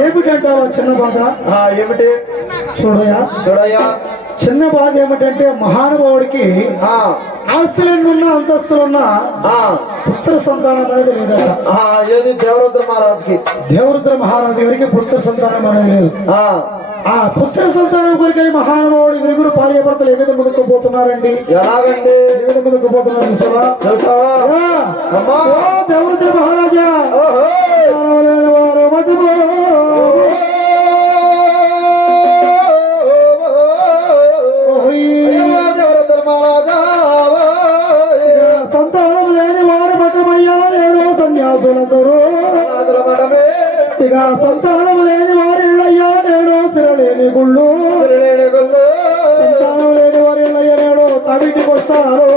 ఏమిటంటావా చిన్న బాధ? ఏమిటి? చూడయ్యా చిన్న బాధ ఏమిటంటే మహానుభావుడికి ఆస్తులెన్నున్నా అంతస్తులున్నా పుత్ర సంతానం అనేది లేదట. ఏది? దేవరుద్ర మహారాజుకి. దేవరుద్ర మహారాజు గారికి పుత్ర సంతానం అనేది లేదు. ఆ పుత్ర సంతానం కొరికై మహానుభావుడు విరుగురు భార్యాభర్తలు ఏ విధంగా ముందుకుపోతున్నారండి? ఎలాగండి? ఏ విధంగా ముందుకుపోతున్నారు చూసావా? దేవరుద్ర మహారాజా సంతానం లేని వారు మఠమయ్యా నేడు సన్యాసులందరూ. ఇక సంతానం లేని వారి ఇళ్ళయ్యా నేడు సిరలేని గుళ్ళు. సంతానం లేని వారి ఇళ్ళయ్య నేడు చవిటికి వస్తారు.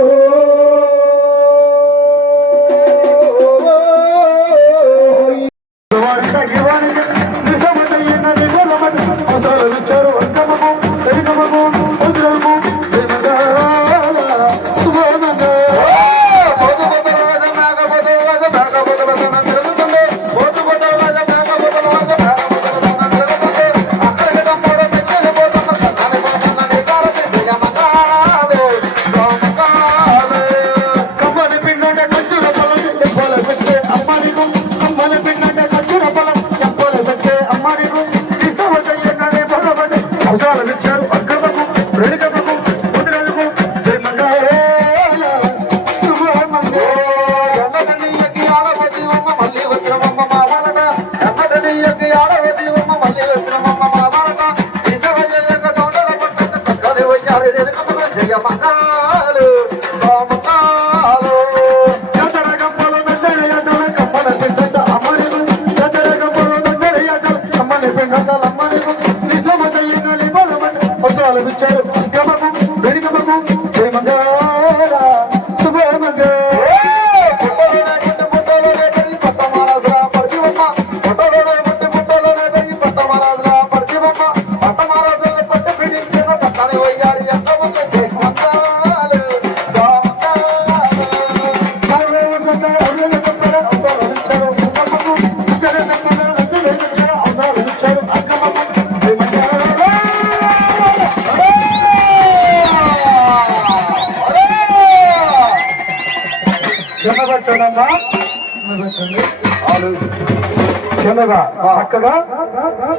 చక్కగా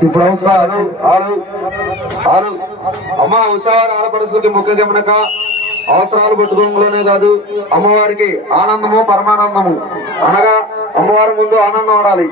ఇప్పుడు అవసరాలు అమ్మ ఉత్సవాలు ఆడపడుచులకి ముఖ్య గమనక అవసరాలు పెట్టుకోవడంలోనే కాదు అమ్మవారికి ఆనందము పరమానందము అనగా అమ్మవారి ముందు ఆనందం ఆడాలి.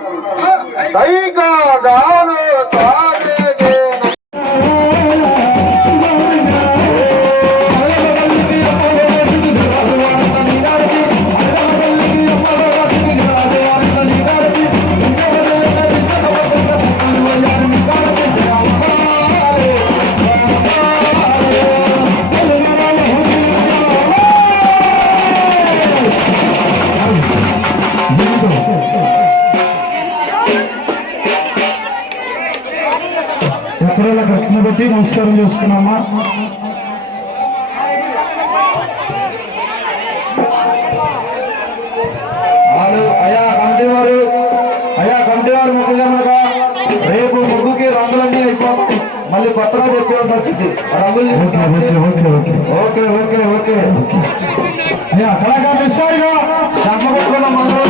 ఎక్కడో కట్టిన బట్టి నమస్కారం చేసుకున్నామా. కమిటీ వారు ముఖ్యంగా రేపు ముగ్గుకి రంగులన్నీ అయిపోతాయి. మళ్ళీ కొత్తగా చెప్పాల్సి వచ్చింది రంగులు. ఓకే ఓకే ఓకే కళాకారులు ఇస్తారుగా చంపబెట్టుకున్నాం అందరూ.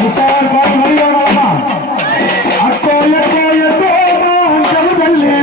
ఈసారి పాటు మరీ అమ్మా అక్కో ఎక్కో ఎక్కో తల్లి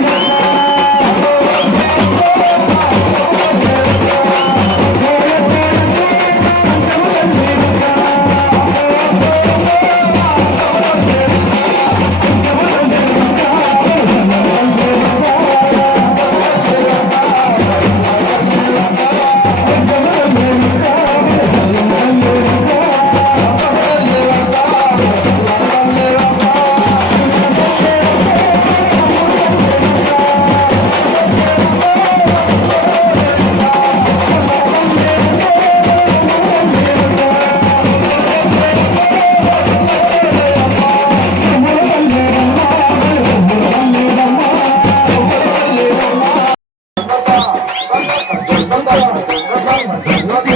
Gracias.